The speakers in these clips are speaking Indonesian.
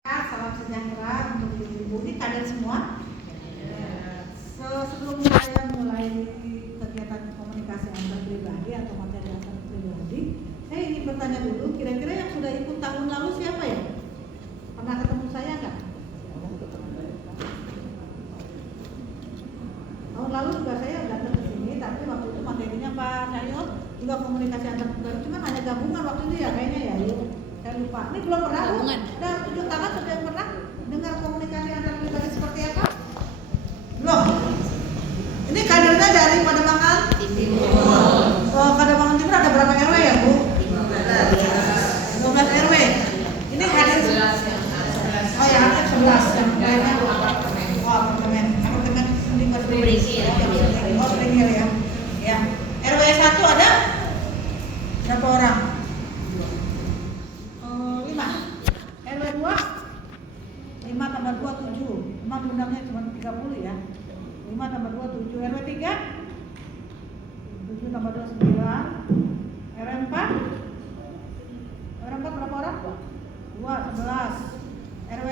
Salam sejahtera untuk ibu-ibu. Ini kader semua. Sebelum saya mulai kegiatan komunikasi antar pribadi atau materi antar pribadi, saya ingin bertanya dulu, kira-kira yang sudah ikut tahun lalu siapa ya? Pernah ketemu saya nggak? Tahun lalu juga saya datang ke sini, tapi waktu itu materinya Pak Cahyo juga komunikasi antar pribadi, cuma hanya gabungan waktu itu ya kayaknya ya. Saya lupa. Ini belum pernah. Ada 7 tangan sudah pernah dengar komunikasi antar pribadi seperti apa? Belum. Ini kadernya dari Pademangan Timur. Oh, Pademangan Timur ada berapa RW ya, Bu? 15 RW. Ini hadir 11. Oh ya, ada 11 yang lainnya. Oh, apartemen. Apartemen tingkat Oh, Spring Hill ya. Ya. RW 1 ada berapa orang? 5 tambah 2 7. Memang undangnya cuma 30 ya. 5 tambah 2 7. RW 3 7 tambah 2 9. RW 4 berapa orang? 2 11. RW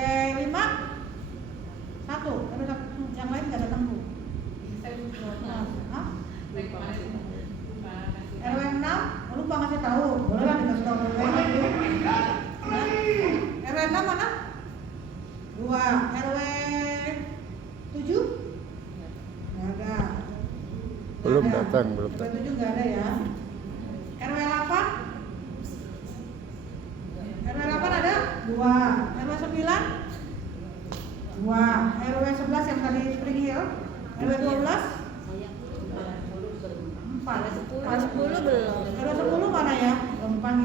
5 1. RW 1 yang lain enggak datang, Bu. Hah? RW 6 lupa ngasih tahu. Boleh lah dikasih tahu RW 6. RW 6 mana? 2. RW 7? Nggak ada. Belum datang. RW 7 nggak ada ya. RW 8? RW 8 ada? 2. RW 9? 2. RW 11 yang tadi Spring Hill? RW 12? 4. RW 10 belum. RW 10 mana ya?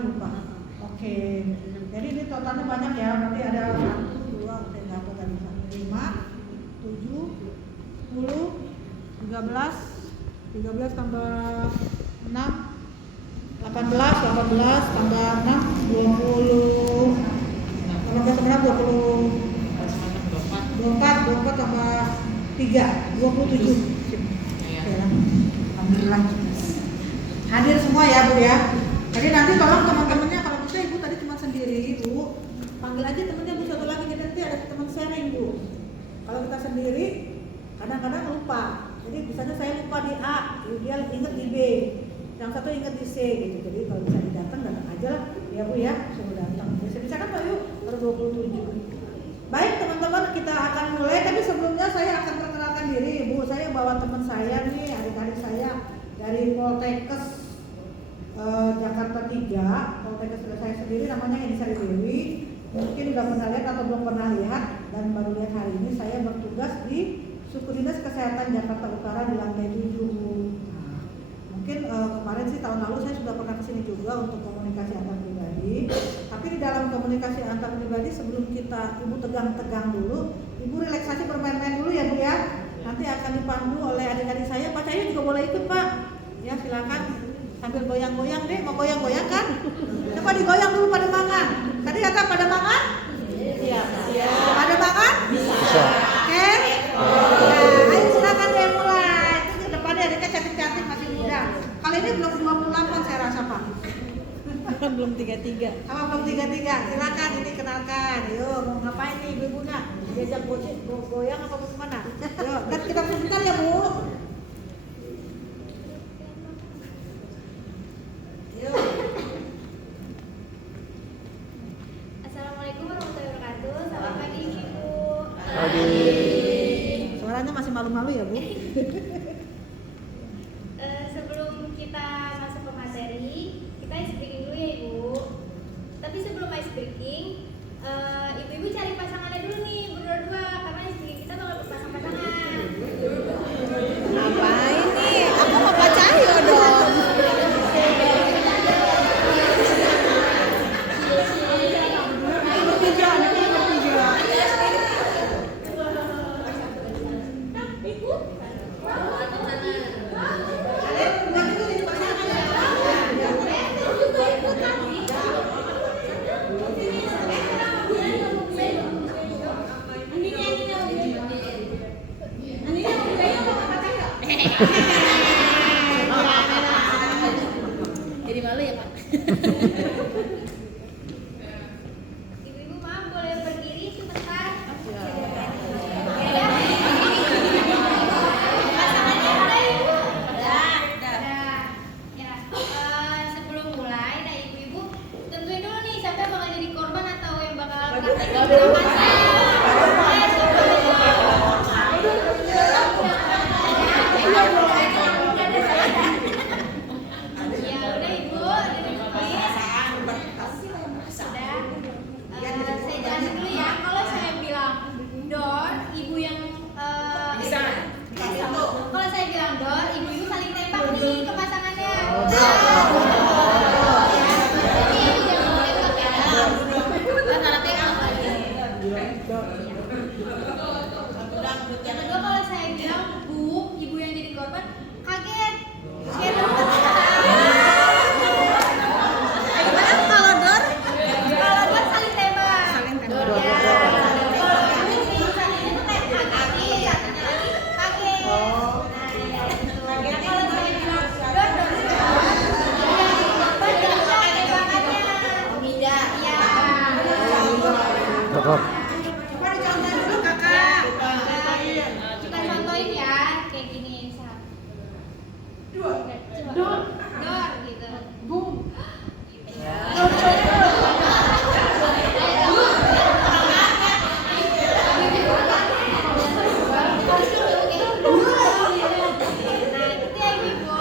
Lupa. Oke. Jadi ini totalnya banyak ya. Nanti ada 1, 2, 5, 7, 10, 13 tambah 6, 18 tambah 6, 20. 18 tambah 6, 24 tambah 3, 27. Alhamdulillah. Hadir semua ya, Bu ya. Jadi nanti tolong teman-temannya, kalau bisa Ibu tadi cuma sendiri, Ibu panggil aja temennya Bu satu lagi, jadi nanti ada teman sharing, Bu. Kalau kita sendiri kadang-kadang lupa. Jadi misalnya saya lupa di A, dia ingat di B, yang satu ingat di C gitu. Jadi kalau bisa datang aja lah ya, Bu ya, suruh datang. Bisa kan Pak Yu? Baru 27. Baik teman-teman, kita akan mulai, tapi sebelumnya saya akan perkenalkan diri, Bu. Saya bawa teman saya nih, adik-adik saya dari Poltekkes Jakarta 3. Poltekkes saya sendiri namanya Enisari Dewi. Mungkin udah pernah lihat atau belum pernah lihat, dan baru lihat hari ini. Saya bertugas di Suku Dinas Kesehatan Jakarta Utara di lantai 7. Mungkin kemarin sih tahun lalu saya sudah pernah kesini juga untuk komunikasi antar pribadi. Tapi di dalam komunikasi antar pribadi, sebelum kita Ibu tegang-tegang dulu, Ibu relaksasi bermain-main dulu ya, Bu ya. Nanti akan dipandu oleh adik-adik saya. Pak Cahyo juga boleh ikut, Pak. Ya silakan sambil goyang-goyang deh. Mau goyang-goyang kan? Coba digoyang dulu pada mangan. Tadi kata pada mangan? Iya. Pada mangan? Bisa. Oke? Ayo silakan deh mulai. Itu ke depannya adiknya cantik-cantik masih muda. Kali ini belum 28 saya rasa, Pak. Belum 33. Apa belum 33? Silakan ini kenalkan. Yuk, mau ngapain nih ibu-ibunya? Diajak goyang apa mau kemana? Yuk, kan kita sebentar ya, Bu. Yuk. Assalamualaikum warahmatullahi wabarakatuh. Selamat pagi Ibu. Pagi. Suaranya masih malu-malu ya, Bu? Sebelum kita masuk ke materi, kita ice breaking dulu ya Ibu. Tapi sebelum ice breaking, ibu-ibu cari pasangannya dulu nih, berdua-dua, karena ice breaking kita bakal pasang-pasangan. Ngapain nih? Aku mau Pak Cahyo dong. Jadi malu ya Pak? Ibu-ibu maaf boleh berdiri Ya udah Ibu, saya jelasin dulu ya. Kalau saya bilang door, ibu yang kalau saya bilang door, ibu-ibu saling tembak nih ke pasangannya. Yang kedua kalau saya bilang bu, ibu yang jadi korban kaget. Gimana kalau door? Kalau buat saling tembak. Saling tembak. Ya. Kalau kami itu satunya tuh kayak kaget nih, satunya lagi kaget. Nah, ya gitu. Kalau saya bilang door, yang jadi korban gak tembakannya. Tidak. Ya. Cakep. Coba dicontohin dulu kakak. Kita contohin ya, kayak gini. Door gitu. Boom. Nah, itu ya Ibu.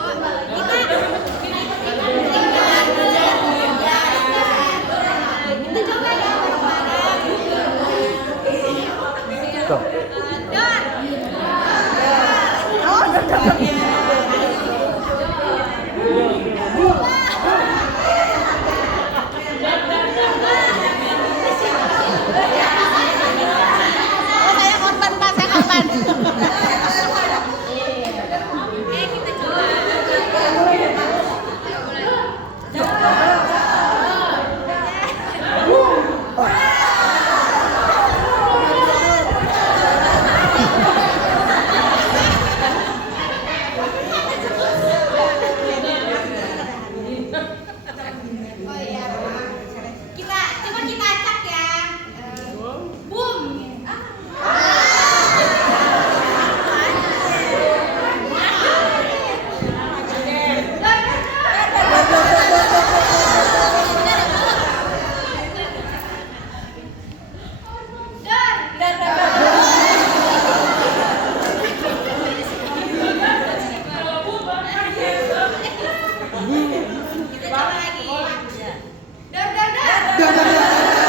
Kita coba ya bareng-bareng. Tuh. Oh, saya korban Pak, saya korban. Oh iya. Coba kita acak ya. Boom. Kita coba lagi.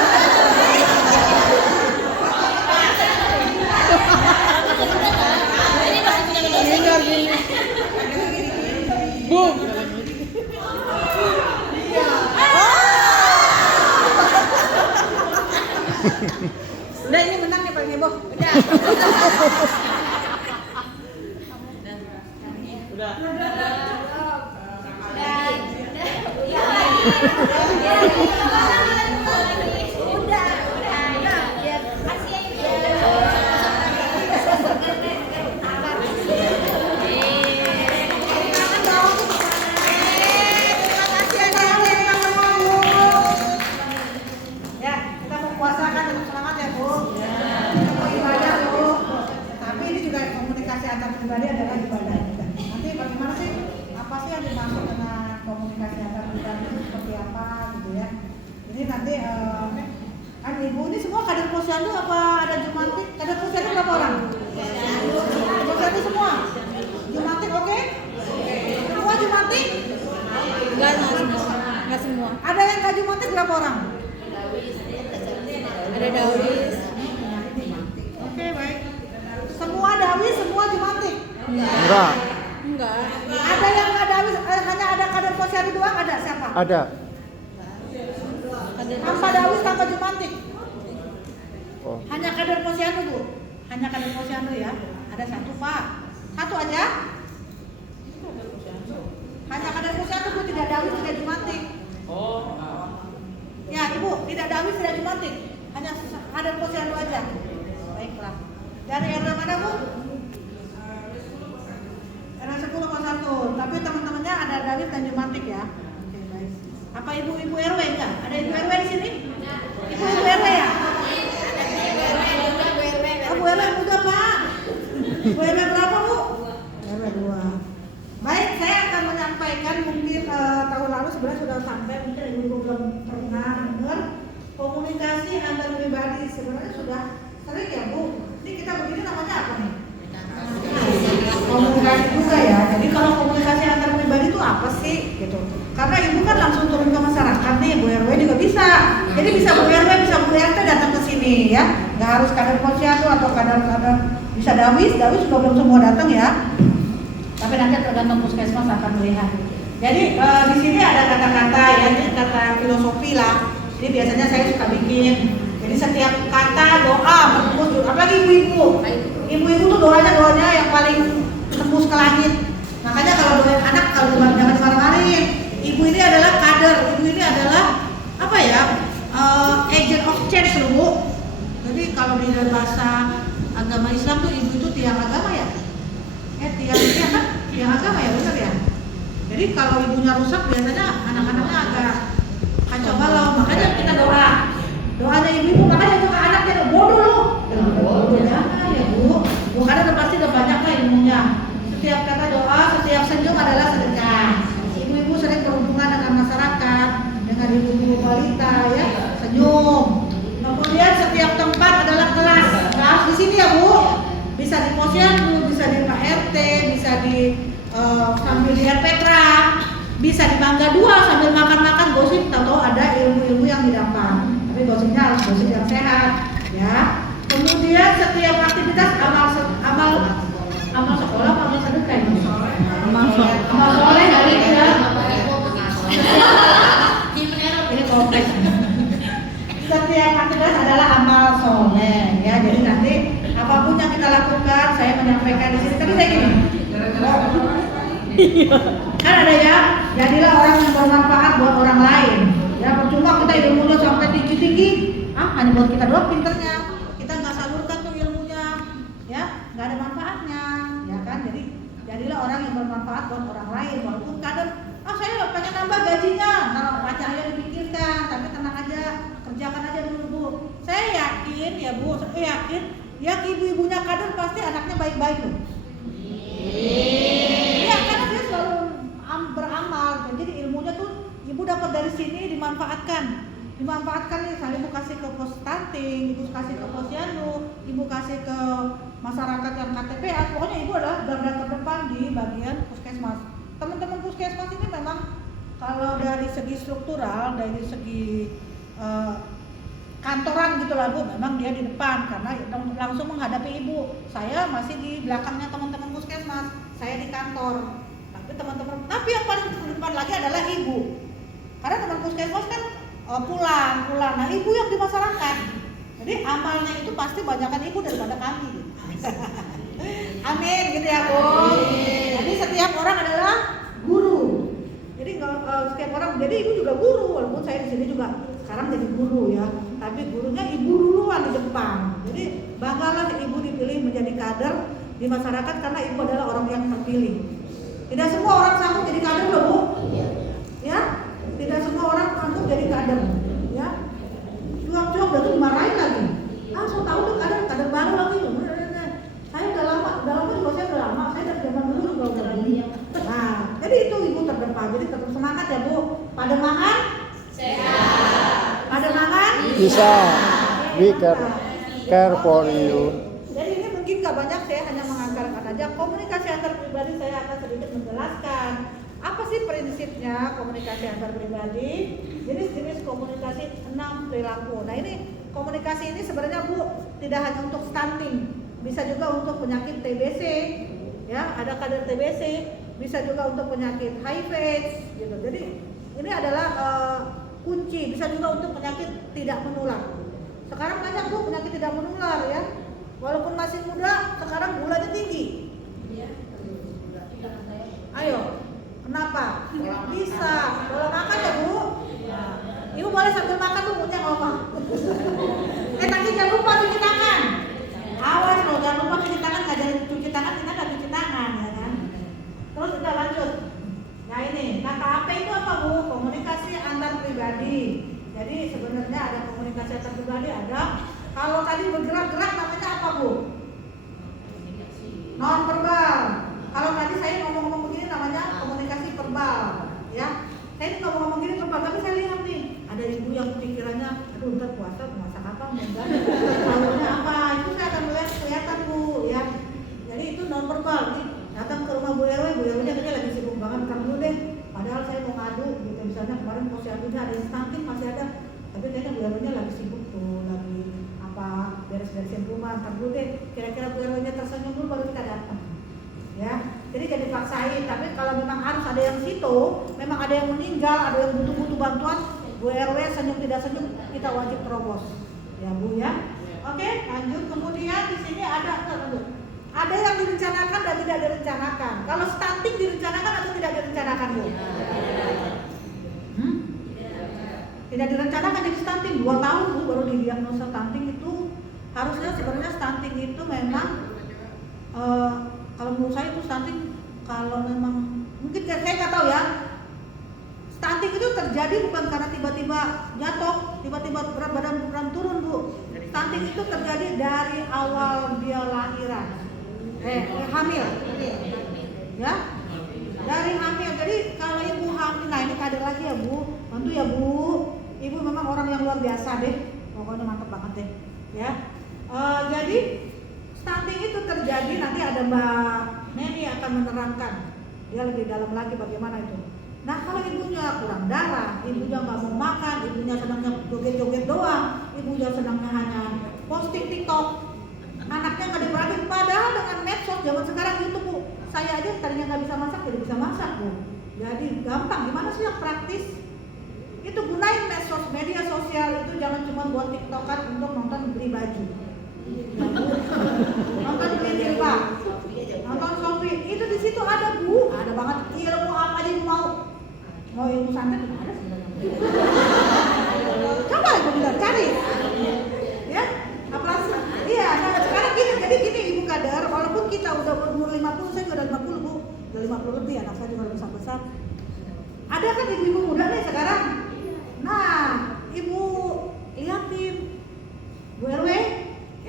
Udah ini menang nih Pak Heboh. Udah. Ya, kita mau puasa kan tetap semangat ya Bu. Kita mau ibadah Bu. Tapi ini juga komunikasi antar pribadi adalah ibadah juga. Nanti bagaimana sih? Apa sih yang dimaksud dengan komunikasi antar pribadi itu seperti apa gitu ya? Jadi nanti kan Ibu ini semua kader posyandu apa ada Jumantik? Kader posyandu berapa orang? Posyandu semua. Jumantik oke? Semua Jumantik? Enggak semua. Enggak semua. Ada yang nggak Jumantik berapa orang? Ada Dawis. Oke baik. Semua Dawis, semua Jumantik. Enggak. Enggak. Ada yang nggak Dawis, hanya ada kader posyandu doang, ada siapa? Ada. Tanpa Dawis, tanpa Jumantik. Oh. Hanya kader posyandu Bu. Hanya kader posyandu ya. Ada satu Pak. Satu aja. Hanya kader posyandu Bu, tidak Dawis, tidak Jumantik. Ya Ibu, tidak Dawis, tidak Jumantik. Hanya kader posyandu aja. Baiklah. Dari RW mana Bu? RW 1001. Tapi teman-temannya ada Dawis dan Jumantik ya. Oke baik. Apa ibu-ibu RW enggak? Ada ibu RW di sini? Ibu-ibu RW ya? Bu RW juga Pak. Bu RW berapa Bu? RW 2. Baik, saya akan menyampaikan mungkin tahun lalu sebenarnya sudah sampai, mungkin ibu-ibu belum pernah dengar komunikasi antar pribadi Jadi bisa Bu RW, bisa Bu RT datang ke sini ya. Nggak harus kader posyandu atau kader bisa dawis juga belum semua datang ya. Tapi nanti tergantung puskesmas akan melihat. Jadi di sini ada kata-kata ya, ini kata filosofi lah. Jadi biasanya saya suka bikin. Jadi setiap kata doa menembus, apalagi ibu-ibu. Ibu-ibu tuh doanya yang paling tembus ke langit. Makanya kalau doain anak kalau jangan marah-marahin. Ibu ini adalah kader, ibu ini adalah apa ya? Agent of change loh Bu. Jadi kalau di dalam bahasa agama Islam tuh ibu itu tiang agama ya. Tiang agama ya, benar ya. Jadi kalau ibunya rusak biasanya anak-anaknya agak kacau balau. Makanya kita doanya ibu makanya juga anaknya bodoh loh. Bodoh jangan ya Bu. Karena pasti udah banyak lah ilmunya. Setiap kata doa, setiap senyum adalah sedekah. Ibu-ibu sering berhubungan dengan masyarakat, dengan ibu-ibu balita ya, senyum. Kemudian setiap tempat adalah kelas. Kelas di sini ya Bu. Bisa di posyandu, bisa di Pak RT, bisa di sambil di RPTRA, bisa di Mangga 2 sambil makan-makan gosip, tahu ada ilmu-ilmu yang didapat. Tapi gosipnya harus gosip yang sehat ya. Kemudian setiap aktivitas amal sekolah, amal sedekah ini. Amal soleh hari ya. Ini kompleks. Setiap aktivitas adalah amal soleh ya. Jadi nanti apapun yang kita lakukan, saya menyampaikan di sini. Tadi saya gini. Kan ada ya, jadilah orang yang bermanfaat buat orang lain. Ya percuma kita ilmunya sampai tinggi-tinggi, hanya buat kita doang pinternya. Kita nggak salurkan tuh ilmunya, ya nggak ada manfaatnya, ya kan? Jadi jadilah orang yang bermanfaat buat orang lain. Walaupun kadang, saya pengen nambah gajinya, kalau pacar aja dipikirkan, tapi tenang aja, kerjakan aja dulu Bu. Saya yakin ya Bu, saya yakin, yang ibu-ibunya kader pasti anaknya baik-baik loh. Ya karena dia selalu beramal. Jadi ilmunya tuh ibu dapat dari sini dimanfaatkan nih. Misalnya ibu kasih ke pos stunting, ibu kasih ke posyandu, ibu kasih ke masyarakat yang KTPA. Pokoknya ibu adalah garda terdepan di bagian puskesmas. Teman-teman puskesmas ini memang kalau dari segi struktural, dari segi kantoran gitu lah Bu, memang dia di depan karena langsung menghadapi ibu. Saya masih di belakangnya teman-teman puskesmas, saya di kantor. Tapi yang paling depan lagi adalah ibu. Karena teman puskesmas kan pulang. Nah, ibu yang di masyarakat. Jadi amalnya itu pasti banyakan ibu daripada kami. Gitu. Amin gitu ya Bu. Jadi setiap orang adalah guru. Jadi setiap orang, jadi ibu juga guru. Walaupun saya di sini juga sekarang jadi guru ya. Tapi gurunya ibu duluan di depan. Jadi banggalah ibu dipilih menjadi kader di masyarakat karena ibu adalah orang yang terpilih. Tidak semua orang sanggup jadi kader loh Bu. Ya, tidak semua orang sanggup jadi kader. Ya, cuap-cuap udah tuh dimarahin lagi. So tahu tuh kader baru lagi. Saya udah lama juga saya udah lama. Saya dari zaman dulu juga udah lagi. Nah, jadi itu ibu terdepan. Jadi tetap semangat ya Bu. Pada makan sehat. Pada makan Bisa. We care for you. Jadi ini mungkin gak banyak, saya hanya menganggarkan aja. Komunikasi antar pribadi saya akan sedikit menjelaskan apa sih prinsipnya komunikasi antar pribadi. Jenis-jenis komunikasi 6 perilaku. Nah ini komunikasi ini sebenarnya Bu tidak hanya untuk stunting, bisa juga untuk penyakit TBC, ya ada kader TBC, bisa juga untuk penyakit HIV/AIDS gitu. Jadi ini adalah kunci, bisa juga untuk penyakit tidak menular. Sekarang banyak Bu penyakit tidak menular ya. Walaupun masih muda, sekarang gulanya tinggi. Ayo, kenapa? Bisa. Kalau makan ya Bu. Ibu boleh sambil makan tuh punya ngomong. Tapi jangan lupa cuci tangan. Awas loh, jangan lupa cuci tangan. Ngajarin cuci tangan, kita nggak cuci tangan, ya kan? Terus kita lanjut. Nah ini, kata apa itu apa Bu? Komunikasi antar pribadi. Jadi sebenarnya ada komunikasi antar pribadi, ada. Kalau tadi bergerak-gerak namanya apa Bu? Non verbal. Kalau tadi saya ngomong-ngomong begini namanya komunikasi verbal, ya. Saya ini ngomong-ngomong gini verbal, tapi saya lihat nih ada ibu yang pikirannya, aduh ntar puasa masak apa, enggak, lauknya apa, itu saya akan melihat kelihatan Bu, ya. Jadi itu non verbal. Nih datang ke rumah Bu RW-nya katanya lagi sibuk banget, kan dulu deh. Padahal saya mau ngadu, gitu misalnya kemarin posyandunya ada yang stunting masih ada. Tapi kayaknya Bu RW beres-beresin rumah, ntar dulu deh, kira-kira Bu RW-nya tersenyum dulu baru kita datang. Ya, jadi jangan dipaksain. Tapi kalau memang harus ada yang situ, memang ada yang meninggal, ada yang butuh bantuan, Bu RW senyum tidak senyum, kita wajib terobos. Ya Bu ya. Oke, lanjut. Kemudian di sini ada ada yang direncanakan dan tidak direncanakan. Kalau stunting direncanakan atau tidak direncanakan Bu? Tidak direncanakan jadi stunting 2 tahun Bu baru didiagnosa stunting. Itu harusnya sebenarnya stunting itu memang kalau menurut saya itu stunting kalau memang mungkin saya nggak tahu ya. Stunting itu terjadi bukan karena tiba-tiba jatuh, tiba-tiba berat badan turun Bu. Stunting itu terjadi dari awal dia lahiran, hamil, ya, dari hamil. Jadi kalau ibu hamil, nah ini kader lagi ya Bu, bantu ya Bu. Ibu memang orang yang luar biasa deh, pokoknya mantap banget deh, ya. Jadi stunting itu terjadi, nanti ada Mbak Neni akan menerangkan, dia lebih dalam lagi bagaimana itu. Nah kalau ibunya kurang darah, ibunya nggak mau makan, ibunya senangnya joget-joget doang, ibunya senangnya hanya posting TikTok, anaknya nggak diperhatiin. Padahal dengan medsos zaman sekarang YouTube Bu, saya aja tadinya nggak bisa masak jadi bisa masak Bu. Jadi gampang. Gimana sih yang praktis? Itu gunain medsos, media sosial itu jangan cuma buat TikTokan untuk nonton beli baju, nonton beli jilbab, nonton Shopee. Itu di situ ada Bu, ada banget ilmu apa aja ibu mau ilmu santet juga ada sebenarnya. Coba ibu bilang cari, ya. Apalagi, iya. Nah sekarang gini ibu kader, walaupun kita udah berumur 50, saya juga udah 50 Bu, udah 50 lebih, anak saya juga udah besar. Ada kan ibu-ibu muda nih sekarang. Nah, ibu liatin Bu RW,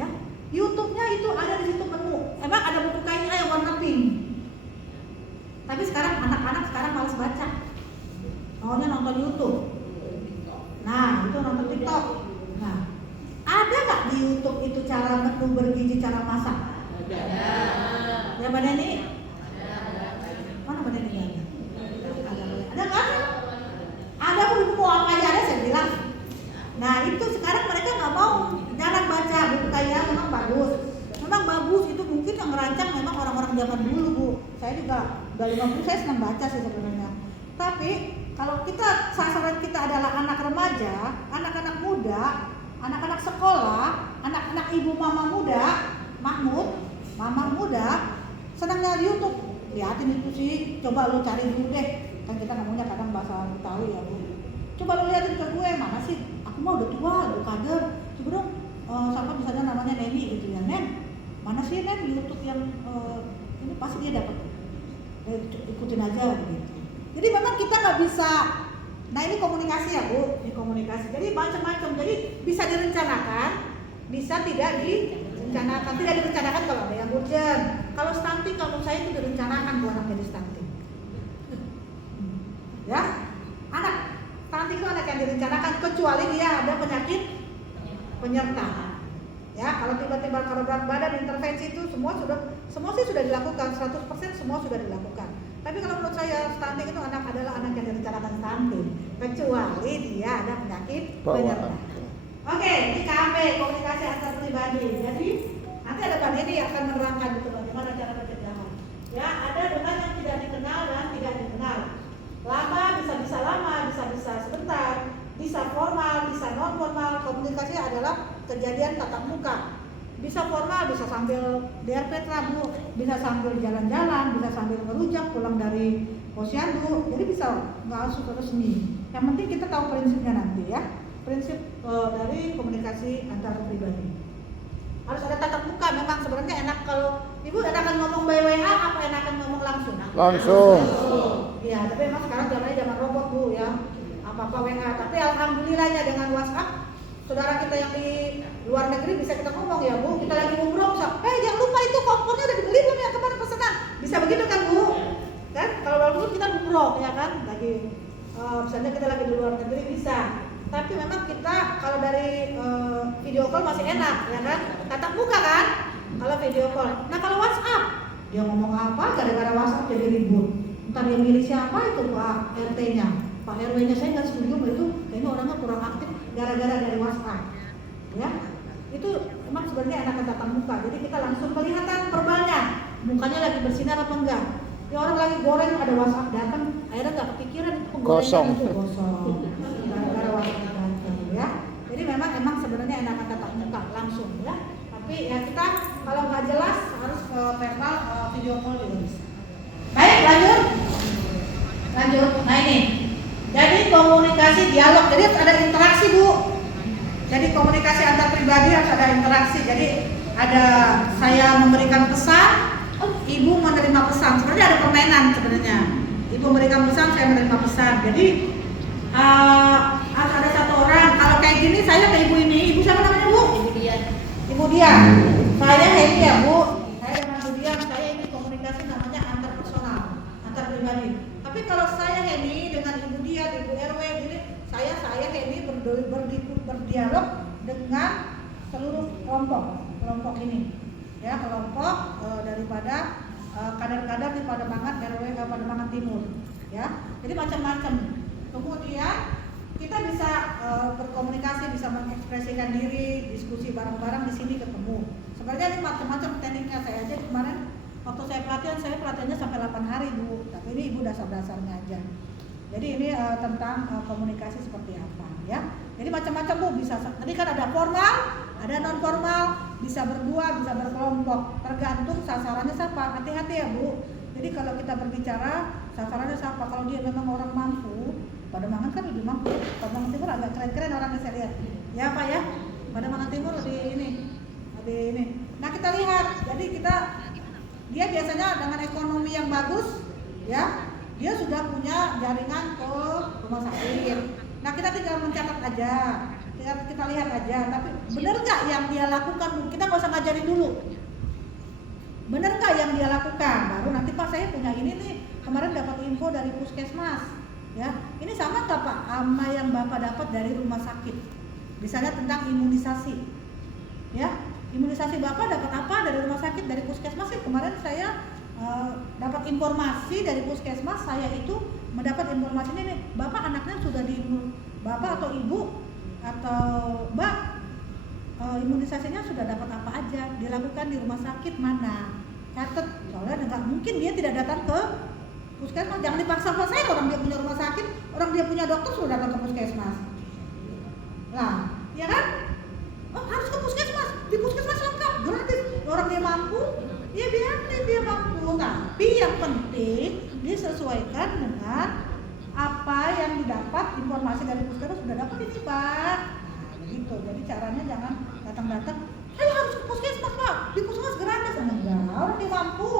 ya, YouTube-nya itu ada di situ menu. Emang ada buku kainnya yang warna pink. Tapi sekarang anak-anak sekarang malas baca, maunya nonton YouTube. Nah, itu nonton TikTok. Nah, ada nggak di YouTube itu cara menu bergizi, cara masak? Ada. Ya Mbak Neni? Mana Mbak Neni? Ada kan? Ada buku mau apa aja ada saya bilang. Nah itu sekarang mereka nggak mau, jarang baca buku kayak memang bagus itu mungkin yang merancang memang orang-orang zaman dulu Bu. Saya juga udah 50, saya senang baca sih sebenarnya. Tapi kalau kita sasaran kita adalah anak remaja, anak-anak muda, anak-anak sekolah, anak-anak ibu mama muda, mama muda, senangnya di YouTube. Lihatin itu sih, coba lu cari dulu deh. Kan kita ngomongnya kadang bahasa Betawi ya Bu. Coba lu lihatin ke gue, mana sih? Aku mah udah tua, udah kader. Coba dong, siapa misalnya namanya Neni gitu ya, Nen. Mana sih Nen YouTube yang ini pasti dia dapat. Ikutin aja gitu. Jadi memang kita nggak bisa. Nah ini komunikasi ya Bu, ini komunikasi. Jadi macam-macam. Jadi bisa direncanakan, bisa tidak direncanakan. Tidak direncanakan kalau ada yang urgent. Kalau stunting, kalau saya itu direncanakan Bu anak jadi stunting. Ya, anak stunting itu anak yang direncanakan kecuali dia ada penyakit penyerta. Ya, kalau tiba-tiba kalau berat badan intervensi itu semua sih sudah dilakukan 100% semua sudah dilakukan. Tapi kalau menurut saya stunting itu adalah anak yang direncanakan stunting kecuali dia ada penyakit penyerta. Oke, ini KB komunikasi antar pribadi. Jadi nanti ada Mbak Neni yang akan menerangkan itu bagaimana cara pencegahan. Ya, ada dengan yang tidak dikenal dan tidak dikenal. Lama bisa lama, bisa sebentar, bisa formal, bisa non formal. Komunikasi adalah kejadian tatap muka. Bisa formal, bisa sambil DRP Bu, bisa sambil jalan-jalan, bisa sambil ngerujak pulang dari posyandu. Jadi bisa nggak harus resmi. Yang penting kita tahu prinsipnya nanti ya. Prinsip dari komunikasi antar pribadi. Harus ada tatap muka. Memang sebenarnya enak kalau ibu enakan ngomong by WA apa enakan ngomong langsung? Langsung. Iya, tapi memang sekarang zamannya zaman robot Bu ya. Apa-apa WA. Tapi alhamdulillahnya dengan WhatsApp, saudara kita yang di luar negeri bisa kita ngomong ya Bu. Kita lagi umroh, jangan lupa itu kompornya udah dibeli belum ya kemarin pesanan. Bisa begitu kan Bu? Kan kalau walaupun kita umroh ya kan, lagi misalnya kita lagi di luar negeri bisa. Tapi memang kita kalau dari video call masih enak ya kan, tatap muka kan kalau video call. Nah kalau WhatsApp dia ngomong apa gara-gara WhatsApp jadi ribut. Entar dia milih siapa itu Pak RT-nya, Pak RW-nya saya nggak setuju itu kayaknya orangnya kurang aktif gara-gara dari WhatsApp. Ya itu emang sebenarnya enakan tatap muka. Jadi kita langsung kelihatan verbalnya, mukanya lagi bersinar apa enggak. Ya orang lagi goreng ada WhatsApp datang, akhirnya nggak kepikiran itu Gosong. itu gosong. Gara-gara WhatsApp datang ya. Jadi emang sebenarnya enakan tatap muka langsung ya. Tapi ya kita kalau nggak jelas harus ke verbal video call juga bisa. Baik, lanjut. Nah ini. Jadi komunikasi dialog. Jadi harus ada interaksi, Bu. Jadi komunikasi antar pribadi harus ada interaksi. Jadi ada saya memberikan pesan, ibu menerima pesan. Sebenarnya ada permainan sebenarnya. Ibu memberikan pesan, saya menerima pesan. Jadi harus ada satu orang. Kalau kayak gini saya ke ibu ini. Ibu siapa namanya, Bu? Ibu Dian. Saya Heni ya, Bu. Saya dengan Bu Dian. Saya ini komunikasi namanya antar personal, antar pribadi. Tapi kalau saya Heni dengan Ibu Dian, Ibu RW gini, saya Heni berdialog dengan seluruh kelompok ini. Ya, kelompok daripada kader-kader di Pademangan RW Pademangan Timur. Ya. Jadi macam-macam. Kemudian kita bisa berkomunikasi, bisa mengekspresikan diri, diskusi bareng-bareng di sini ketemu. Sebenarnya ini macam-macam tekniknya. Saya aja kemarin waktu saya pelatihannya sampai 8 hari, Bu. Tapi ini Ibu dasar-dasarnya aja. Jadi ini tentang komunikasi seperti apa ya. Jadi macam-macam, Bu, bisa. Tadi kan ada formal, ada non formal, bisa berdua, bisa berkelompok. Tergantung sasarannya siapa. Hati-hati ya, Bu. Jadi kalau kita berbicara sasarannya siapa. Kalau dia memang orang mampu, Pademangan kan lebih mampu. Pademangan Timur agak keren-keren orangnya saya lihat. Ya, Pak ya. Pademangan Timur lebih ini. Nah, kita lihat. Jadi dia biasanya dengan ekonomi yang bagus, ya, dia sudah punya jaringan ke rumah sakit. Nah, kita tinggal mencatat aja, kita lihat aja. Tapi benar nggak yang dia lakukan? Kita nggak usah ngajarin dulu. Benar nggak yang dia lakukan? Baru nanti, Pak, saya punya ini nih, kemarin dapat info dari puskesmas, ya. Ini sama nggak, Pak, sama yang Bapak dapat dari rumah sakit? Misalnya tentang imunisasi, ya. Imunisasi Bapak dapat apa dari rumah sakit, dari puskesmas sih? Kemarin saya dapat informasi dari puskesmas, saya itu mendapat informasi ini nih, Bapak anaknya sudah Bapak atau Ibu atau Mbak imunisasinya sudah dapat apa aja, dilakukan di rumah sakit mana, catat. Soalnya nggak mungkin dia tidak datang ke puskesmas. Jangan dipaksa-paksain, orang dia punya rumah sakit, orang dia punya dokter sudah datang ke puskesmas. Nah, ya kan? Oh, harus ke puskesmas, di puskesmas lengkap, gratis. Orang dia mampu, ya biarin dia mampu. Tapi yang penting disesuaikan dengan apa yang didapat, informasi dari puskesmas sudah dapat ini, Pak. Nah, begitu. Jadi caranya jangan datang-datang, saya harus ke puskesmas, Pak, di puskesmas gratis. Enggak, orang dia mampu,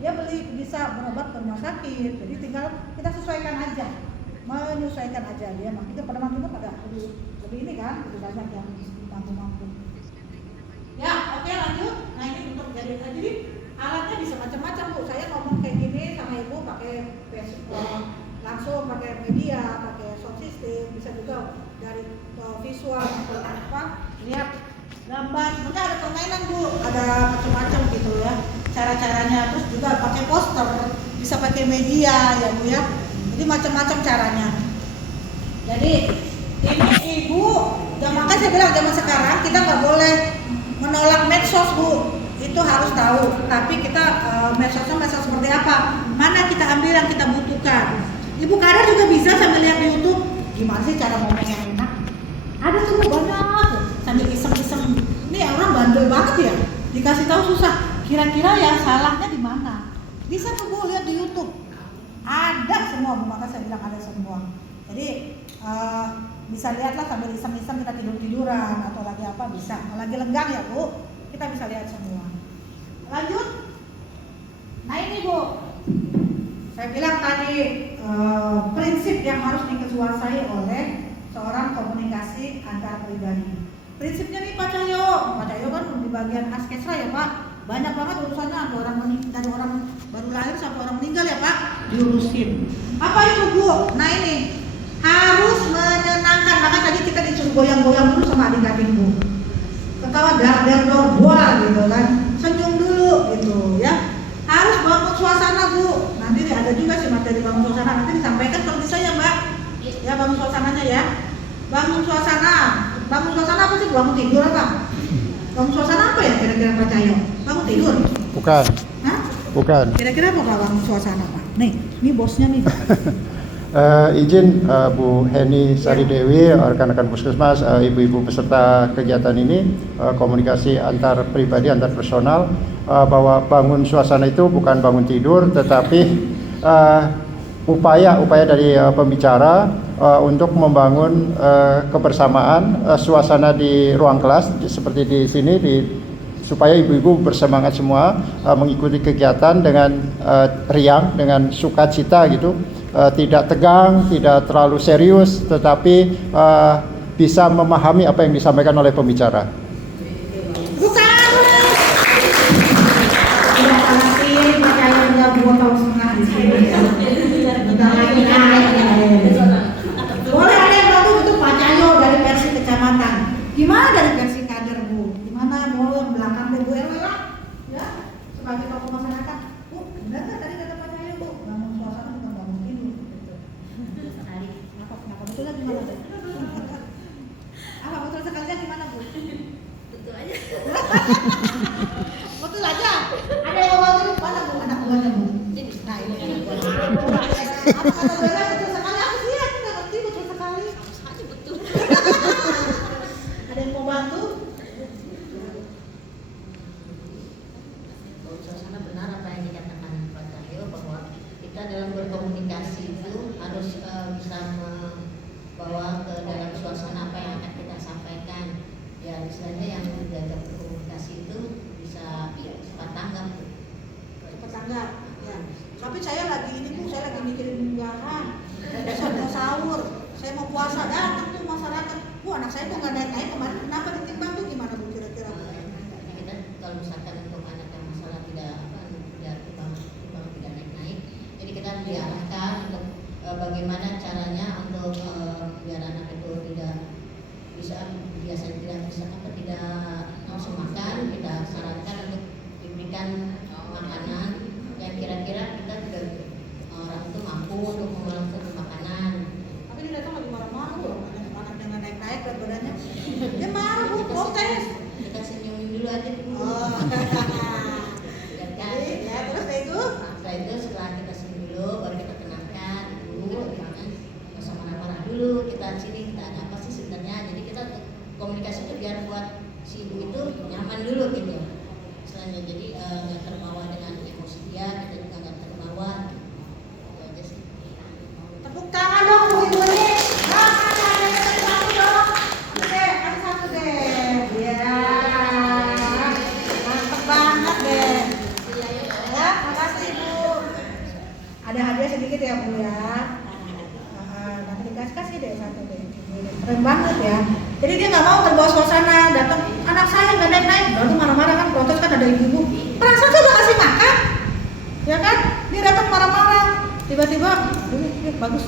dia bisa berobat ke rumah sakit. Jadi tinggal kita sesuaikan aja, menyesuaikan aja dia. Makanya pada waktu itu pada lebih ini kan, lebih banyak yang mampu. Ya, oke, lanjut. Nah, ini untuk jadi alatnya bisa macam-macam, Bu. Saya ngomong kayak gini sama Ibu pakai langsung pakai media, pakai sound system, bisa juga dari visual atau apa, lihat gambar. Sebenarnya ada permainan, Bu, ada macam-macam gitu ya cara-caranya. Terus juga pakai poster, bisa pakai media ya, Bu ya. Jadi macam-macam caranya. Jadi ini Ibu, makanya saya bilang zaman sekarang kita nggak boleh menolak medsos, Bu. Itu harus tahu. Tapi kita medsos seperti apa? Mana kita ambil yang kita butuhkan. Ibu kader juga bisa sambil lihat di YouTube. Gimana sih cara ngomong yang enak? Ada tuh banyak. Sambil iseng-iseng. Ini orang bandel banget ya. Dikasih tahu susah. Kira-kira ya salahnya di mana? Bisa tuh, Bu, lihat di YouTube. Ada semua, Bu. Maka saya bilang ada semua. Jadi bisa lihatlah sambil iseng-iseng kita tidur-tiduran atau lagi apa bisa. Lagi lenggang ya, Bu, kita bisa lihat semua. Lanjut. Nah, ini, Bu, saya bilang tadi prinsip yang harus dikuasai oleh seorang komunikasi antar pribadi. Prinsipnya nih, Pak Cahyo kan di bagian askesra ya, Pak. Banyak banget urusannya, ada dari orang baru lahir sampai orang meninggal ya, Pak, diurusin. Apa itu, Bu? Nah, ini harus menyenangkan. Maka tadi kita disuruh goyang-goyang dulu sama adik-adik, Bu. Ketawa dar-dar-dor gitu kan. Senyum dulu gitu ya. Harus bangun suasana, Bu. Nanti ada juga sih materi bangun suasana, nanti disampaikan kalau bisa ya, Mbak. Ya, bangun suasananya ya. Bangun suasana apa sih? Bangun tidur apa? Bangun suasana apa ya kira-kira Pak Cahyo? Bangun tidur? Bukan, Hah? bukan. Kira-kira apa Pak bangun suasana Pak? Nih, ini bosnya nih. Izin Bu Heni Sari Dewi, rekan-rekan puskesmas, ibu-ibu peserta kegiatan ini, komunikasi antar pribadi, antar personal, bahwa bangun suasana itu bukan bangun tidur, tetapi upaya dari pembicara untuk membangun kebersamaan, suasana di ruang kelas seperti di sini, supaya ibu-ibu bersemangat semua mengikuti kegiatan dengan riang, dengan sukacita gitu. Tidak tegang, tidak terlalu serius, tetapi bisa memahami apa yang disampaikan oleh pembicara. Bukan. Terima kasih Pak Cahyo udah 2 tahun setengah di sini. Udah lagi naik. Boleh ada yang bantu itu Pak Cahyo dari versi kecamatan. Gimana dari versi kader Bu? Gimana mau yang belakang Bu RW lah? Ya, sebagai tokoh masyarakat. Bu, benar nggak tadi kata Pak Cahyo Bu? Bangun suasana bukan bangun tidur. Kenapa betulnya gimana Bu? Apa betul sekalinya gimana Bu? Betul aja. Betul aja. Ada yang mau bantu mana Bu? Anak buahnya Bu. Nah ini anak buahnya. Apa kata Bella betul sekali? Aku sih aku nggak ngerti betul sekali. Aja betul. Ada yang mau bantu? Suasana benar apa yang dikatakan Pak Cahyo, bahwa kita dalam berkomunikasi itu harus bisa membawa ke dalam suasana apa yang akan kita sampaikan. Ya istilahnya yang diajak berkomunikasi itu bisa cepat tanggap. Cepat tanggap. Ya. Tapi saya lagi ini Bu, saya lagi mikirin mingguan. Besok mau sahur, saya mau puasa, datang tuh masyarakat. Bu, anak saya kok nggak naik kemarin, kenapa ditimbang tuh gimana Bu kira-kira? Kita kalau misalkan untuk anak yang masalah tidak timbang tidak naik, jadi kita diarahkan untuk bagaimana caranya untuk biar anak itu tidak biasanya tidak bisa tidak langsung makan. Kita sarankan untuk diberikan makanan yang kira-kira kita juga orang itu mampu untuk melakukan makanan. Tapi dia datang lagi marah-marah Bu, anak dengan naik-naik berat badannya. Dia marah Bu, protes. Kita senyumin dulu aja dulu. Oh. Ya kan? Ya, terus itu? Setelah itu setelah kita senyum dulu, baru kita tenangkan dulu, ya kan? Nggak usah marah-marah dulu. Kita sini kita ada apa sih sebenarnya? Jadi kita komunikasi itu biar buat si ibu itu nyaman dulu gitu. Selanjutnya jadi nggak terbawa dengan emosi dia, kita juga nggak terbawa. Itu aja sih. Tepuk tangan dong Bu Ibu ini. Nah, ada satu dong. Oke, ada satu deh. Ya. Mantap banget deh. Ya, makasih Bu. Ada hadiah sedikit ya Bu ya. Nanti dikasih deh satu deh. Keren banget ya. Jadi dia nggak mau terbawa suasana. Datang anak saya nggak naik-naik, baru marah-marah kan, protes kan, ada ibu-ibu. Perasaan saya udah kasih makan, ya kan? Dia datang marah-marah. Tiba-tiba, bagus.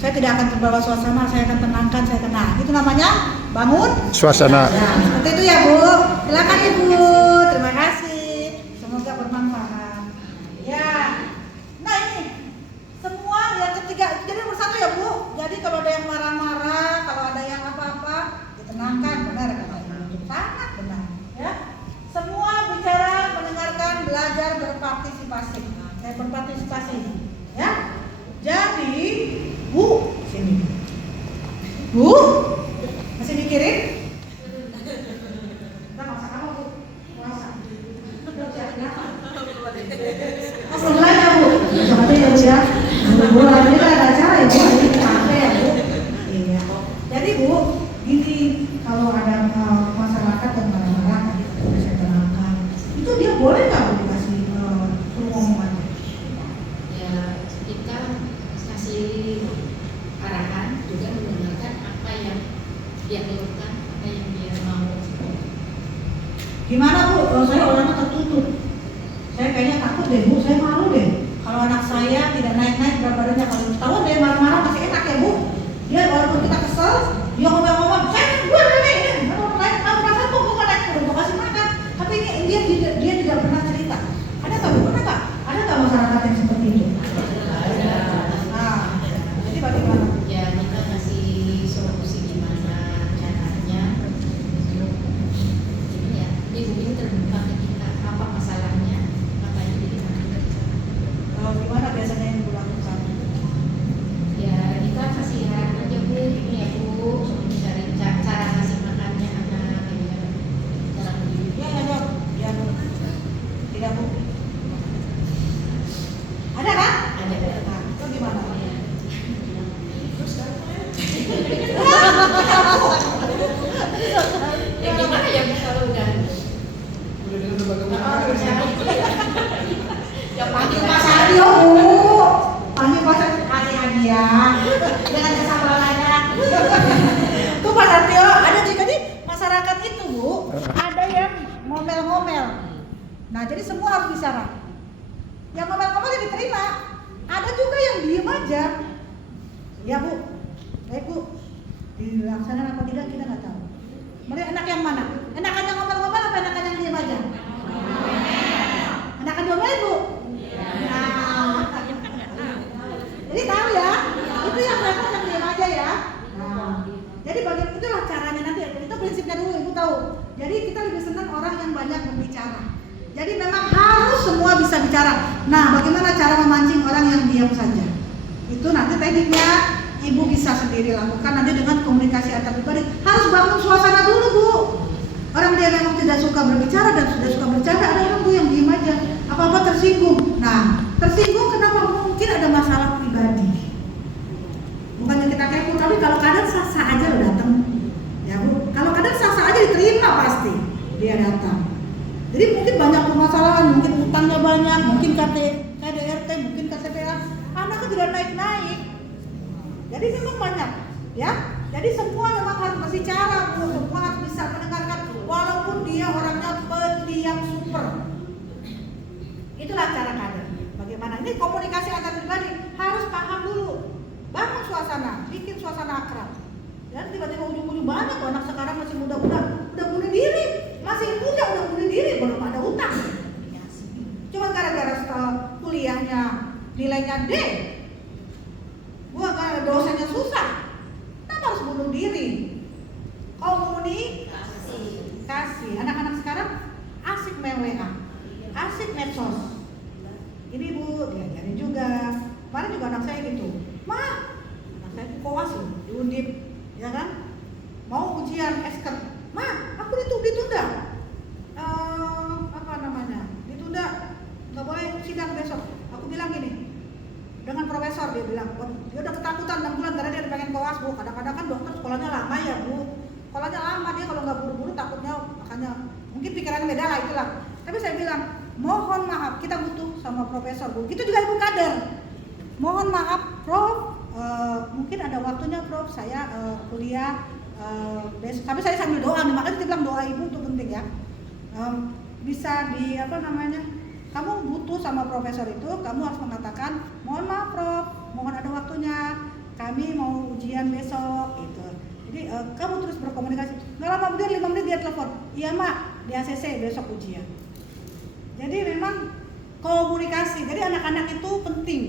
Saya tidak akan terbawa suasana, saya akan tenangkan, saya tenang. Itu namanya bangun Suasana. Nah, seperti itu ya Bu. Silakan Ibu. Terima kasih. Semoga bermanfaat. Ya. Nah ini semua yang ketiga jadi nomor 1 ya Bu. Jadi kalau ada yang marah-marah, kalau ada yang apa-apa, ditenangkan, benar kan? Sangat benar. Ya. Semua bicara, mendengarkan, belajar, berpartisipasi. Berpartisipasi. Ya. Jadi Bu, sini. Bu, masih mikirin? Udah nggak usah kamu Bu, puasa. Oh, belum lagi ya Bu? Soalnya ya Bu ya. Bu, hari ini ada acara ya Bu, hari ini capek ya Bu. Iya. Jadi Bu, gini, kalau ada masyarakat yang marah-marah, tadi saya terangkan, itu dia boleh nggak Bu dikasih suruh ngomong aja? Ya kita kasih arahan, juga mendengarkan apa yang dia keluhkan, apa yang dia mau. Gimana Bu? Saya orangnya tertutup. Saya kayaknya takut deh Bu, saya malu deh. Kalau anak saya tidak naik-naik berat badannya, kalau tahu dia marah-marah masih enak ya Bu. Dia walaupun kita kesel, dia ngomong-ngomong, saya gue udah naik, kalau naik, kamu perasaan kok gue naik, udah kasih makan. Tapi ini dia tidak pernah cerita. Ada nggak Bu? Pernah nggak? Ada nggak masyarakat yang seperti itu? Nah, jadi bagaimana? Ya kita kasih solusi gimana caranya. Ini ya Nah, jadi semua harus bicara. Yang ngomel-ngomel ya diterima. Ada juga yang diem aja. Ya Bu, baik Bu, dilaksanakan apa tidak kita nggak tahu. Mereka enak yang mana? Enakan yang ngomel-ngomel apa enakan yang diem aja? Enakan diomelin Bu? Nah, jadi tahu ya, itu yang mereka yang diem aja ya. Nah, jadi bagian itulah caranya nanti. Itu prinsipnya dulu Ibu tahu. Jadi kita lebih senang orang yang banyak berbicara. Jadi memang harus semua bisa bicara. Nah, bagaimana cara memancing orang yang diam saja? Itu nanti tekniknya Ibu bisa sendiri lakukan nanti dengan komunikasi antar pribadi. Harus bangun suasana dulu Bu. Orang dia memang tidak suka berbicara dan sudah suka bercanda, ada orang tuh yang diam aja, apa-apa tersinggung. Nah, tersinggung kenapa? Mungkin ada masalah pribadi. Bukannya kita kepo, tapi kalau kadang sah-sah aja lo datang, ya Bu. Kalau kadang sah-sah aja diterima pasti dia datang. Jadi mungkin banyak permasalahan, mungkin utangnya banyak, mungkin KDRT, mungkin KCPA, anaknya tidak naik-naik. Jadi memang banyak, ya. Jadi semua memang harus berbicara, Bu. Semua harus bisa mendengarkan, walaupun dia orangnya pendiam super. Itulah cara kader. Bagaimana? Ini komunikasi antar pribadi harus paham dulu. Bangun suasana, bikin suasana akrab. Dan tiba-tiba ujung-ujung banyak anak sekarang masih muda-muda, udah bunuh diri, masih muda udah bunuh diri, belum ada utang. Cuma gara-gara kuliahnya nilainya D, gua karena dosennya susah, kenapa harus bunuh diri? Komunikasi. Anak-anak sekarang asik main WA, asik medsos. Ini Bu, diajarin juga. Kemarin juga anak saya gitu, Ma, anak saya itu koas di Undip, ya kan? Mau ujian esket, Ma, aku ditunda. Ditunda, nggak boleh sidang besok. Aku bilang gini, dengan profesor dia bilang, dia udah ketakutan 6 bulan karena dia pengen koas Bu. Kadang-kadang kan dokter sekolahnya lama ya Bu. Sekolahnya lama, dia kalau nggak buru-buru takutnya, makanya mungkin pikirannya beda lah itulah. Tapi saya bilang, mohon maaf, kita butuh sama profesor Bu. Gitu juga Ibu kader. Mohon maaf Prof, mungkin ada waktunya Prof, saya kuliah besok. Tapi saya sambil doa nih, makanya dia bilang doa Ibu itu penting ya. Bisa di kamu butuh sama profesor itu, kamu harus mengatakan, mohon maaf Prof, mohon ada waktunya, kami mau ujian besok gitu. Jadi kamu terus berkomunikasi. Nggak lama kemudian 5 menit dia telepon, iya Mak, di ACC besok ujian. Jadi memang komunikasi. Jadi anak-anak itu penting.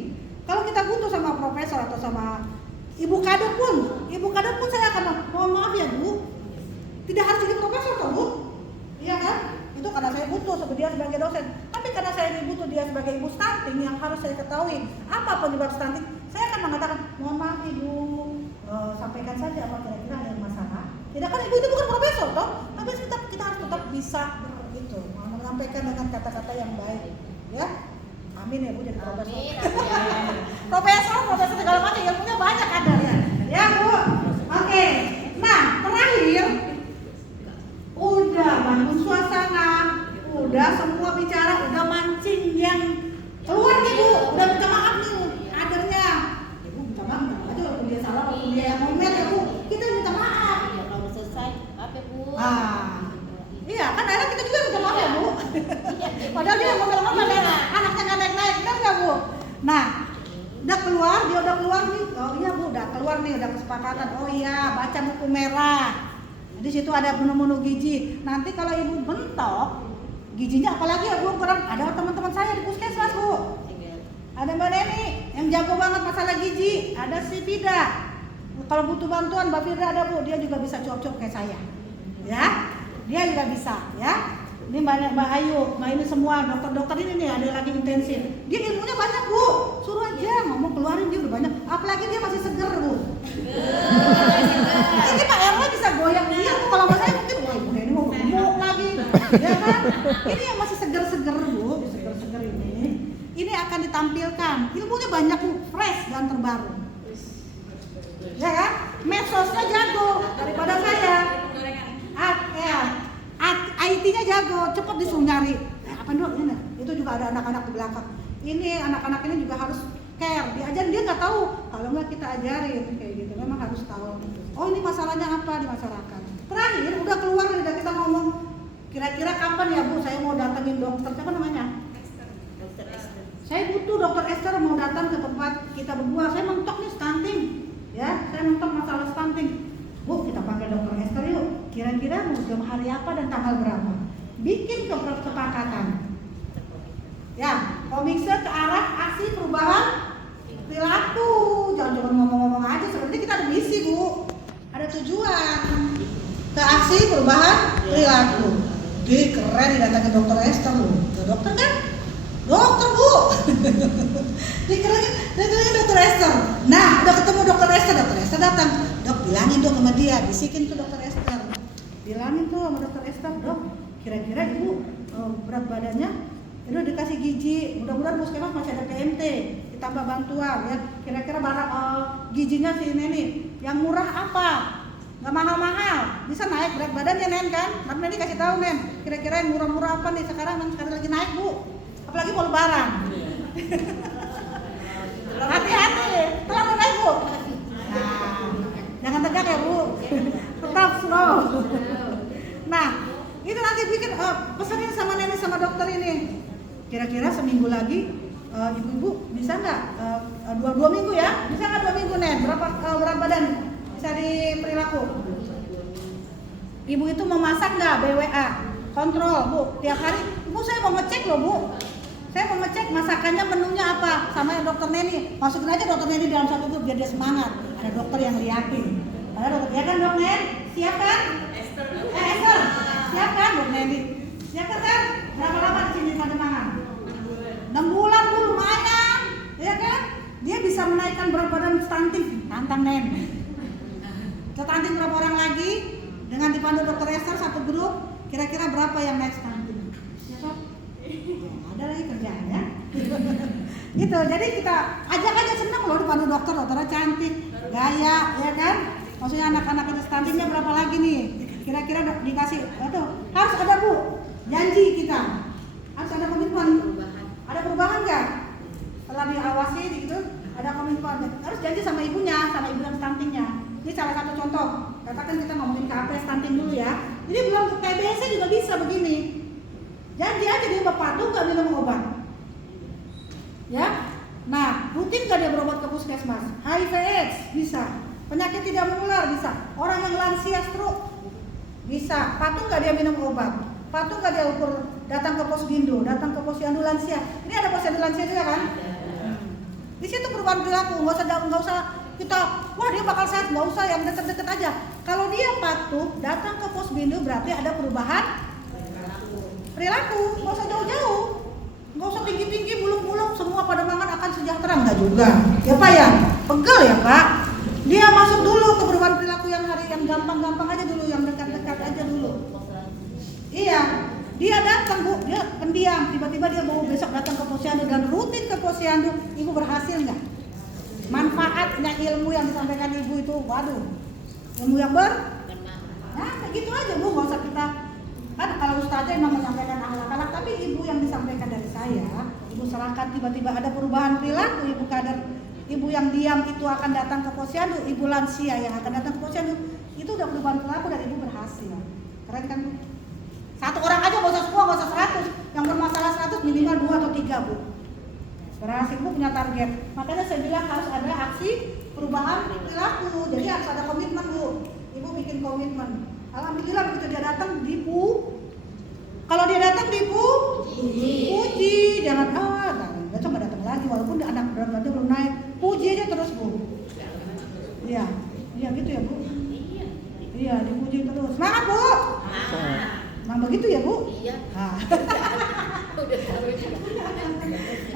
Kalau kita butuh sama profesor atau sama ibu kader pun saya akan mohon maaf ya Bu, tidak harus jadi profesor toh Bu, iya kan? Itu karena saya butuh dia sebagai dosen. Tapi karena saya butuh dia sebagai ibu stunting yang harus saya ketahui apa penyebab stunting, saya akan mengatakan mohon maaf Ibu, sampaikan saja apa kira-kira yang masalah. Tidak kan Ibu itu bukan profesor toh, tapi kita harus tetap bisa menyampaikan dengan kata-kata yang baik, ya. Amin ya Bu jadi profesor. Profesor segala macam ilmunya banyak ada ya Bu. Oke. Nah terakhir, udah bangun suasana, udah semua bicara, udah mancing yang keluar nih Bu, udah minta maaf nih kadernya. Ibu minta maaf aja walaupun dia salah, walaupun dia yang ngomel ya Bu, kita minta maaf. Ya kalau udah selesai, maaf ya Bu. Iya kan akhirnya kita juga minta maaf ya Bu. Padahal dia ngomel-ngomel anaknya nggak naik-naik, benar nggak Bu? Nah, dia udah keluar nih. Oh iya Bu, udah keluar nih, udah kesepakatan. Oh iya, baca buku merah. Di situ ada menu-menu gizi. Nanti kalau Ibu bentok gizinya apalagi ya Bu, kurang ada teman-teman saya di puskesmas Bu. Ada Mbak Neni yang jago banget masalah gizi, ada si Fida. Kalau butuh bantuan Mbak Fida ada Bu, dia juga bisa cuap-cuap kayak saya. Ya. Dia juga bisa, ya. Ini banyak Mbak Ayu, Mbak ini semua dokter-dokter ini nih ada lagi intensif. Dia ilmunya banyak Bu, suruh aja ngomong keluarin dia udah banyak. Apalagi dia masih seger Bu. Ini Pak RW bisa goyang dia Bu. Kalau saya mungkin, wah Ibu ini mau gemuk lagi, ya kan? Ini yang masih seger-seger Bu, seger-seger ini akan ditampilkan. Ilmunya banyak Bu, fresh dan terbaru. Ya kan? Medsosnya jago daripada saya. IT-nya jago, cepat disuruh nyari. Apa dok ini? Itu juga ada anak-anak di belakang. Ini anak-anak ini juga harus care, diajarin dia nggak tahu. Kalau nggak kita ajarin kayak gitu, memang harus tahu. Oh ini masalahnya apa di masyarakat. Terakhir udah keluar udah kita ngomong Kira-kira kapan ya Bu saya mau datengin dokter siapa namanya? Dokter Esther. Saya butuh dokter Esther mau datang ke tempat kita berdua. Saya mentok nih stunting, ya. Saya mentok masalah stunting. Bu, kita panggil dokter Esther yuk. Kira-kira mau jam hari apa dan tanggal berapa? Bikin kesepakatan. Ya, komikse ke arah aksi perubahan perilaku. Jangan cuma ngomong-ngomong aja. Sebenarnya kita ada misi Bu, ada tujuan ke aksi perubahan perilaku. Dia keren didatangin dokter Esther loh. Dokter kan? Dokter Bu. Dikerjain dokter Esther. Nah, udah ketemu dokter Esther datang. Dok, bilangin dong sama dia, bisikin tuh dokter Esther. Bilangin tuh sama dokter Esther, dok, kira-kira ibu berat badannya, ini udah dikasih gizi, mudah-mudahan puskesmas masih ada PMT, ditambah bantuan ya. Kira-kira barang gizinya si Neni, yang murah apa? Nggak mahal-mahal, bisa naik berat badannya Nen kan? Tapi Neni kasih tahu Nen, kira-kira yang murah-murah apa nih sekarang lagi naik Bu, apalagi mau lebaran. Hati-hati, terlalu naik Bu. Nah, jangan tegak ya Bu, tetap slow. Nah, itu nanti bikin pesanin sama Neni sama dokter ini. Kira-kira seminggu lagi ibu-ibu bisa nggak dua minggu ya? Bisa nggak 2 minggu Nen? Berapa berat badan bisa di perilaku? Ibu itu mau masak nggak? BWA, kontrol Bu. Tiap hari, Bu saya mau ngecek loh Bu. Saya mau ngecek masakannya menunya apa sama dokter Neni. Masukin aja dokter Neni dalam satu grup biar dia semangat. Ada dokter yang liatin. Ada dokter, ya kan dok Nen? Siap kan? Esther, siap kan dok Neni? Siap kan? Berapa lama di sini Pademangan? 6 bulan Bu, lumayan. Ya kan? Dia bisa menaikkan berat badan stunting. Tantang Nen. Kita stunting berapa orang lagi? Dengan dipandu dokter Esther satu grup, kira-kira berapa yang naik stunting? Ya kan? Ada lagi kerjaannya. Gitu, jadi kita ajak aja, senang loh dipandu dokternya cantik, gaya, ya kan? Maksudnya anak-anak itu stuntingnya berapa lagi nih? Kira-kira dikasih, itu harus ada Bu, janji kita, harus ada komitmen. Ada perubahan nggak? Setelah diawasi gitu, ada komitmen. Harus janji sama ibunya, sama ibu yang stuntingnya. Ini salah satu contoh. Katakan kita ngomongin KP stunting dulu ya. Jadi belum TBC juga bisa begini. Janji aja dia patuh nggak minum obat. Ya, nah rutin nggak dia berobat ke puskesmas? HIV/AIDS bisa, penyakit tidak menular bisa, orang yang lansia stroke bisa. Patuh nggak dia minum obat? Patuh nggak dia ukur datang ke posyandu, datang ke posyandu lansia? Ini ada posyandu lansia juga kan? Di situ perubahan perilaku, nggak usah kita, wah dia bakal sehat, nggak usah yang deket-deket aja. Kalau dia patuh datang ke posyandu berarti ada perubahan perilaku, nggak usah jauh-jauh. Nggak usah tinggi-tinggi, buluk-buluk, semua Pademangan akan sejahtera, enggak juga. Ya Pak ya, pegel ya Pak. Dia masuk dulu ke perubahan perilaku yang gampang-gampang aja dulu, yang dekat-dekat aja dulu. Iya, dia datang Bu, dia pendiam, tiba-tiba dia mau besok datang ke posyandu dan rutin ke posyandu. Ibu berhasil nggak? Manfaatnya ilmu yang disampaikan ibu itu, waduh, ilmu yang nah begitu aja Bu, nggak usah kita. Kan kalau ustazah memang menyampaikan akhlak-akhlak, tapi ibu yang disampaikan dari saya, ibu serahkan tiba-tiba ada perubahan perilaku, ibu kader, ibu yang diam itu akan datang ke posyandu, ibu lansia yang akan datang ke posyandu, itu udah perubahan perilaku dan ibu berhasil. Keren kan Bu? Satu orang aja nggak usah 10, nggak usah 100, yang bermasalah 100 minimal 2 atau 3 Bu. Berhasil Bu, punya target. Makanya saya bilang harus ada aksi perubahan perilaku, jadi harus ada komitmen Bu. Ibu bikin komitmen. Alhamdulillah begitu dia datang kalau dia datang puji, jangan besok nggak datang lagi walaupun anak berat badan belum naik, puji aja terus Bu. Iya gitu ya Bu. Iya dipuji terus, semangat Bu. Nah begitu ya Bu. Iya.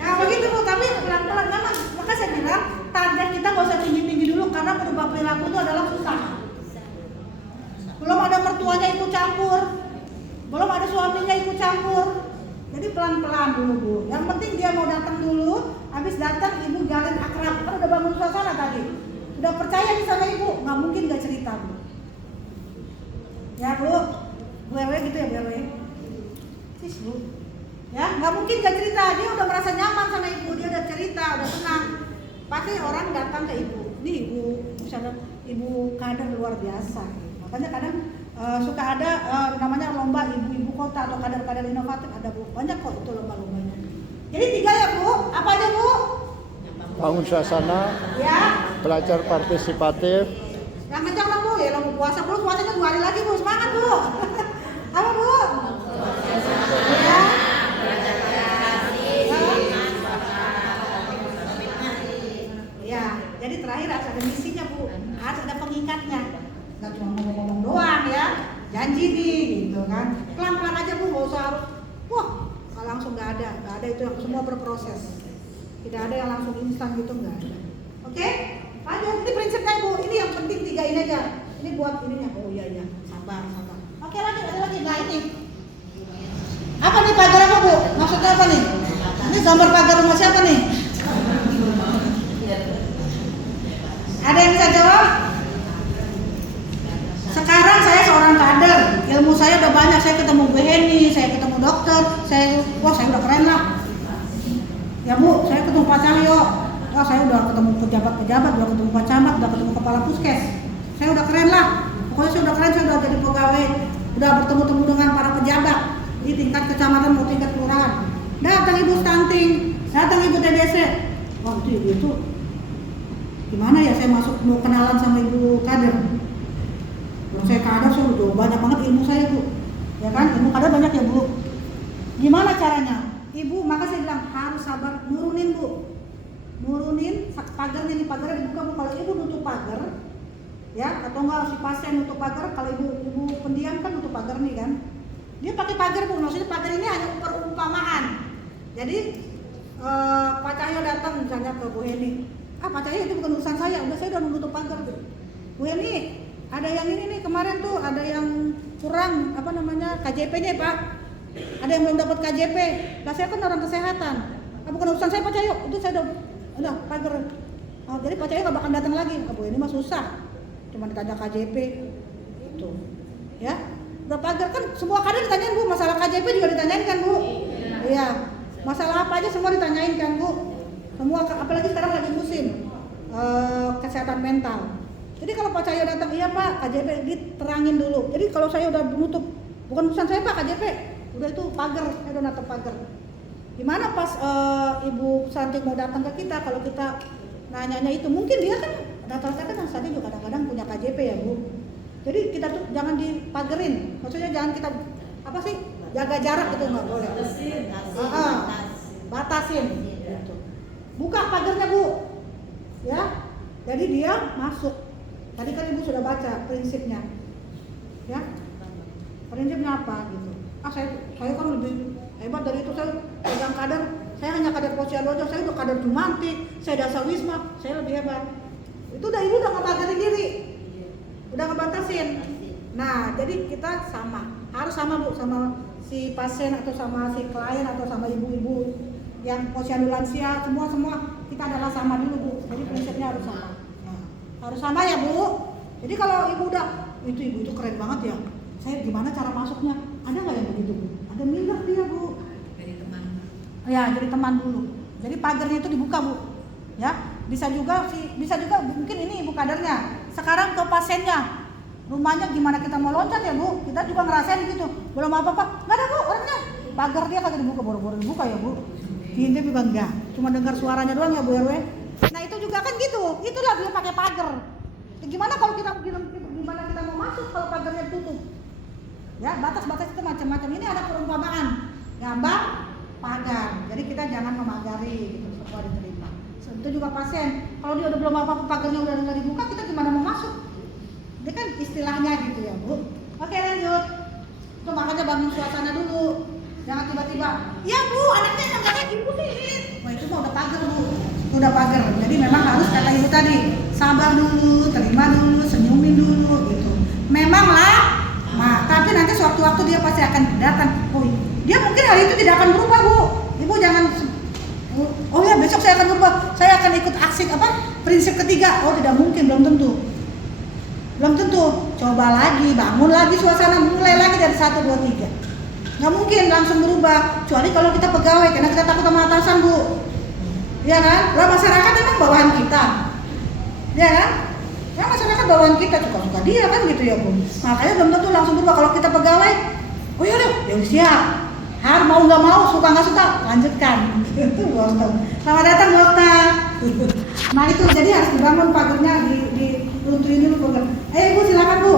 Nah begitu Bu, tapi pelan-pelan memang. Maka saya bilang target kita nggak usah tinggi-tinggi dulu karena merubah perilaku itu adalah susah. Belum ada mertuanya ikut campur, belum ada suaminya ikut campur. Jadi pelan-pelan dulu Bu. Yang penting dia mau datang dulu, habis datang ibu jalin akrab. Kan udah bangun suasana tadi, udah percaya nih sama ibu, nggak mungkin nggak cerita Bu. Ya Bu, Bu RW gitu ya Bu RW. Sis Bu, ya nggak mungkin nggak cerita. Dia udah merasa nyaman sama ibu, dia udah cerita, udah tenang. Pasti orang datang ke ibu. Nih ibu, misalnya ibu kader luar biasa. Makanya kadang suka ada namanya lomba ibu-ibu kota atau kader-kader inovatif, ada Bu. Banyak kok itu lomba-lombanya. Jadi 3 ya Bu. Apa aja Bu? Bangun suasana, Ya. belajar partisipatif, Yang kencang lah Bu. Ya lomba puasa Bu. Puasanya 2 hari lagi Bu. Semangat Bu. Apa Bu? Ya. Ya. Jadi terakhir harus ada misinya Bu. Harus ada pengikatnya. Nggak cuma ngomong-ngomong doang ya. Janji nih gitu kan. Pelan-pelan aja Bu. Nggak usah harus. Wah. Kalau langsung nggak ada itu yang semua berproses. Tidak ada yang langsung instan gitu, nggak ada. Oke? Lanjut, ini prinsipnya Bu. Ini yang penting 3 ini aja. Ini buat ininya. Oh iya, sabar. Oke, lanjut, ada lagi. Nah ini. Apa nih pagar apa Bu? Maksudnya apa nih? Ini gambar pagar rumah siapa nih? Ada yang bisa jawab? Sekarang saya seorang kader, ilmu saya udah banyak. Saya ketemu Bu Heni, saya ketemu dokter, saya udah keren lah. Ya Bu, saya ketemu Pak Cahyo. Wah, saya udah ketemu pejabat-pejabat, udah ketemu Pak Camat, udah ketemu kepala puskes. Saya udah keren lah. Pokoknya saya udah keren, saya udah jadi pegawai, udah bertemu-temu dengan para pejabat di tingkat kecamatan maupun tingkat kelurahan. Datang Ibu stunting, datang Ibu TBC. Wah, itu gimana ya saya masuk mau kenalan sama Ibu kader. Kalau saya kader, saya udah banyak banget ilmu saya Bu. Ya kan, ilmu kader banyak ya Bu. Gimana caranya? Ibu, maka saya bilang harus sabar, nurunin Bu. Nurunin pagarnya nih, pagarnya dibuka Bu. Kalau Ibu nutup pagar, ya, atau enggak si pasien nutup pagar, kalau ibu pendiam kan nutup pagar nih kan. Dia pakai pagar Bu, maksudnya pagar ini hanya perumpamaan. Jadi Pak Cahyo datang misalnya ke Bu Heni. Pak Cahyo itu bukan urusan saya, udah saya udah menutup pagar Bu. Bu Heni, ada yang ini nih kemarin tuh, ada yang kurang KJP-nya Pak. Ada yang belum dapat KJP. Lah saya kan orang kesehatan. Bukan urusan saya Pak Cahyo, itu saya udah pagar. Jadi Pak Cahyo nggak bakal datang lagi. Bu ini mah susah, cuma ditanya KJP itu, ya. Udah pagar kan semua kader ditanyain Bu, masalah KJP juga ditanyain kan Bu. Iya. Masalah apa aja semua ditanyain kan Bu. Semua, apalagi sekarang lagi musim kesehatan mental. Jadi kalau Pak Cahyo datang, iya Pak KJP diterangin dulu. Jadi kalau saya udah menutup, bukan urusan saya Pak KJP. Udah itu pagar, saya udah natap pagar. Gimana pas Ibu Santi mau datang ke kita, kalau kita nanyanya itu, mungkin dia kan rata-rata kan Santi juga kadang-kadang punya KJP ya Bu. Jadi kita tuh jangan dipagerin, maksudnya jangan kita jaga jarak gitu, nggak boleh. Batasin. Gitu. Buka pagarnya Bu, ya. Jadi dia masuk. Tadi kan Ibu sudah baca prinsipnya, ya. Prinsipnya apa gitu? Saya kan lebih hebat dari itu, saya pegang kader, saya hanya kader Posyandu, saya udah kader Jumantik, saya dasar Wisma, saya lebih hebat. Itu Ibu udah ngebatasin diri, udah ngebatasin. Nah, jadi kita harus sama Bu, sama si pasien atau sama si klien atau sama ibu-ibu yang posyandu lansia, semua kita adalah sama dulu Bu. Jadi prinsipnya harus sama. Nah, harus sama ya Bu. Jadi kalau Ibu udah, ibu itu keren banget ya. Saya gimana cara masuknya? Ada nggak yang begitu Bu? Ada minder dia Bu. Jadi teman. Ya, jadi teman dulu. Jadi pagarnya itu dibuka Bu. Ya, bisa juga mungkin ini Ibu kadernya. Sekarang ke pasiennya. Rumahnya gimana kita mau loncat ya Bu? Kita juga ngerasain gitu. Belum apa-apa. Nggak ada Bu orangnya. Pagar dia kagak dibuka, boro-boro dibuka ya Bu. Ini juga enggak. Cuma dengar suaranya doang ya Bu RW. Nah, itu juga kan gitu. Itulah dia pakai pagar. Gimana kalau gimana kita mau masuk kalau pagarnya tutup? Ya, batas-batas itu macam-macam. Ini ada perumpamaan. Gambar pagar. Jadi kita jangan memagari gitu, semua diterima. Itu juga pasien. Kalau dia udah belum apa-apa, pagarnya udah nggak dibuka, kita gimana mau masuk? Ini kan istilahnya gitu ya Bu. Oke, lanjut. Itu makanya bangun suasana dulu. Jangan tiba-tiba, ya Bu, anaknya emang gak kayak Ibu sih. Wah, itu mah udah pagar Bu. Udah pagar. Jadi memang harus kata Ibu tadi, sabar dulu, terima dulu, senyumin dulu gitu. Memanglah. Nah, tapi nanti suatu-waktu dia pasti akan datang. Oh, dia mungkin hari itu tidak akan berubah Bu. Ibu jangan, oh ya besok saya akan berubah. Saya akan ikut aksi prinsip ketiga. Oh, tidak mungkin, belum tentu. Belum tentu. Coba lagi, bangun lagi suasana, mulai lagi dari 1, 2, 3. Nggak mungkin langsung berubah, kecuali kalau kita pegawai, karena kita takut sama atasan Bu. Ya kan? Lah masyarakat emang bawahan kita. Ya kan? Ya masyarakat bawaan kita suka-suka dia kan gitu ya Bu. Makanya belum tentu langsung berubah. Kalau kita pegawai, oh ya udah siap. Har mau nggak mau, suka nggak suka, lanjutkan. Itu Bu Okta. Selamat datang Bu Okta. Nah itu jadi harus dibangun pagernya, diruntuhin dulu pagar. Ibu silakan Bu.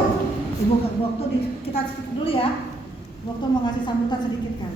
Ibu Okta kita sedikit dulu ya. Bu Okta mau ngasih sambutan sedikit kan.